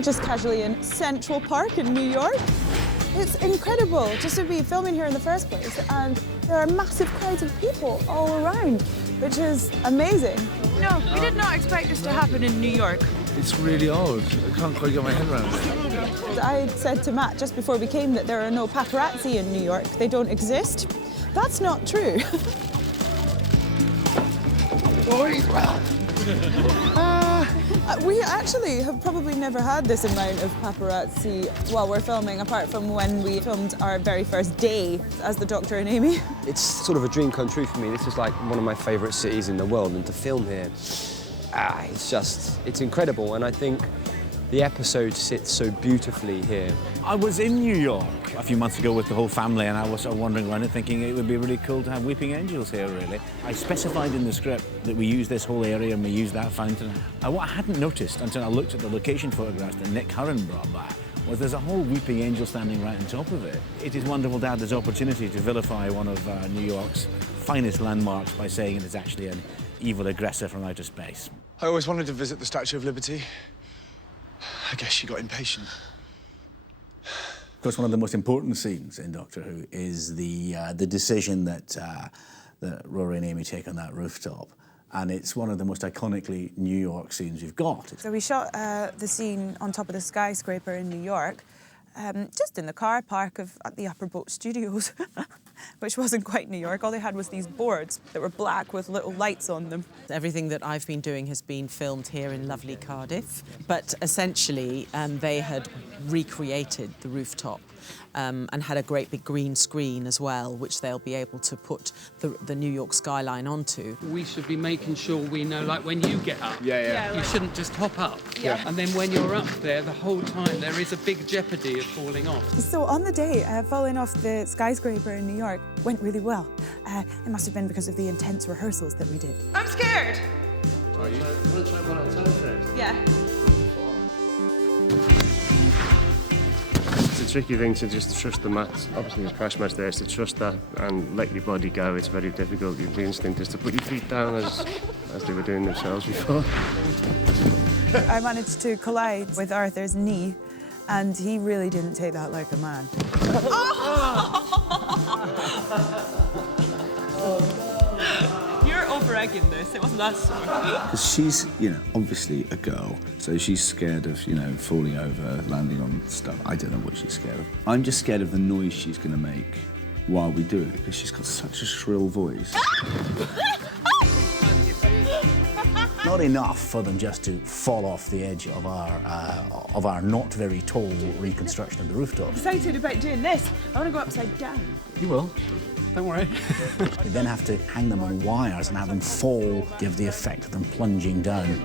We're just casually in Central Park in New York. It's incredible just to be filming here in the first place, and there are massive crowds of people all around, which is amazing. No, we did not expect this to happen in New York. It's really odd. I can't quite get my head around it. I said to Matt just before we came that there are no paparazzi in New York. They don't exist. That's not true. We actually have probably never had this amount of paparazzi while we're filming, apart from when we filmed our very first day as the Doctor and Amy. It's sort of a dream come true for me. This is like one of my favourite cities in the world, and to film here, it's incredible, and I think the episode sits so beautifully here. I was in New York a few months ago with the whole family, and I was wandering around and thinking it would be really cool to have weeping angels here, really. I specified in the script that we use this whole area and we use that fountain. What I hadn't noticed until I looked at the location photographs that Nick Curran brought back was there's a whole weeping angel standing right on top of it. It is wonderful to have this opportunity to vilify one of New York's finest landmarks by saying it is actually an evil aggressor from outer space. I always wanted to visit the Statue of Liberty. I guess she got impatient. Of course, one of the most important scenes in Doctor Who is the decision that Rory and Amy take on that rooftop. And it's one of the most iconically New York scenes you've got. So we shot the scene on top of the skyscraper in New York, just in the car park at the Upper Boat Studios, which wasn't quite New York. All they had was these boards that were black with little lights on them. Everything that I've been doing has been filmed here in lovely Cardiff, but essentially they had recreated the rooftop and had a great big green screen as well, which they'll be able to put the New York skyline onto. We should be making sure we know, like, when you get up, you shouldn't just hop up. Yeah. And then when you're up there, the whole time, there is a big jeopardy of falling off. So on the day, falling off the skyscraper in New York went really well. It must have been because of the intense rehearsals that we did. I'm scared. Are you? Want to try one at a time first? Yeah. It's a tricky thing to just trust the mats. Obviously, there's crash mats there, so trust that and let your body go. It's very difficult. Your instinct is to put your feet down as they were doing themselves before. I managed to collide with Arthur's knee, and he really didn't take that like a man. You're over-egging this. It wasn't that sore. Because she's, obviously a girl, so she's scared of, falling over, landing on stuff. I don't know what she's scared of. I'm just scared of the noise she's going to make while we do it, because she's got such a shrill voice. Not enough for them just to fall off the edge of our not very tall reconstruction of the rooftop. I'm excited about doing this. I want to go upside down. You will. Don't worry. You then have to hang them on wires and have them fall, give the effect of them plunging down.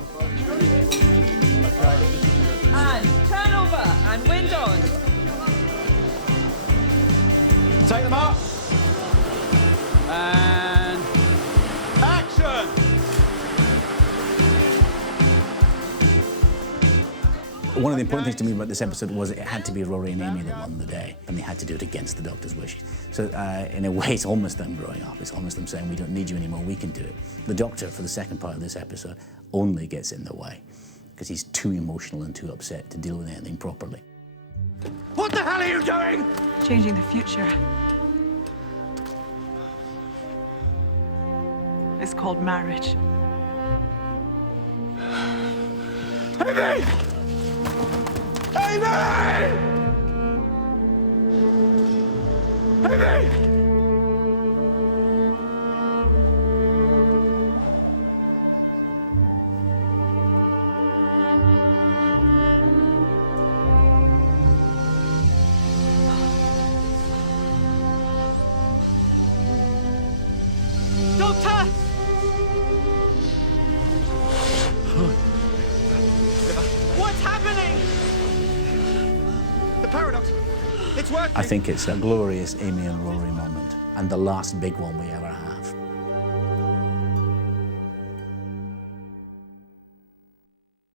And turn over and wind on. Take them up. And action! One of the important things to me about this episode was it had to be Rory and Amy that won the day, and they had to do it against the Doctor's wishes. So in a way, it's almost them growing up. It's almost them saying, we don't need you anymore, we can do it. The Doctor, for the second part of this episode, only gets in the way, because he's too emotional and too upset to deal with anything properly. What the hell are you doing? Changing the future. It's called marriage. Amy! Amy! Amy! Doctor! What's happening? The paradox. It's working. I think it's a glorious Amy and Rory moment, and the last big one we ever had.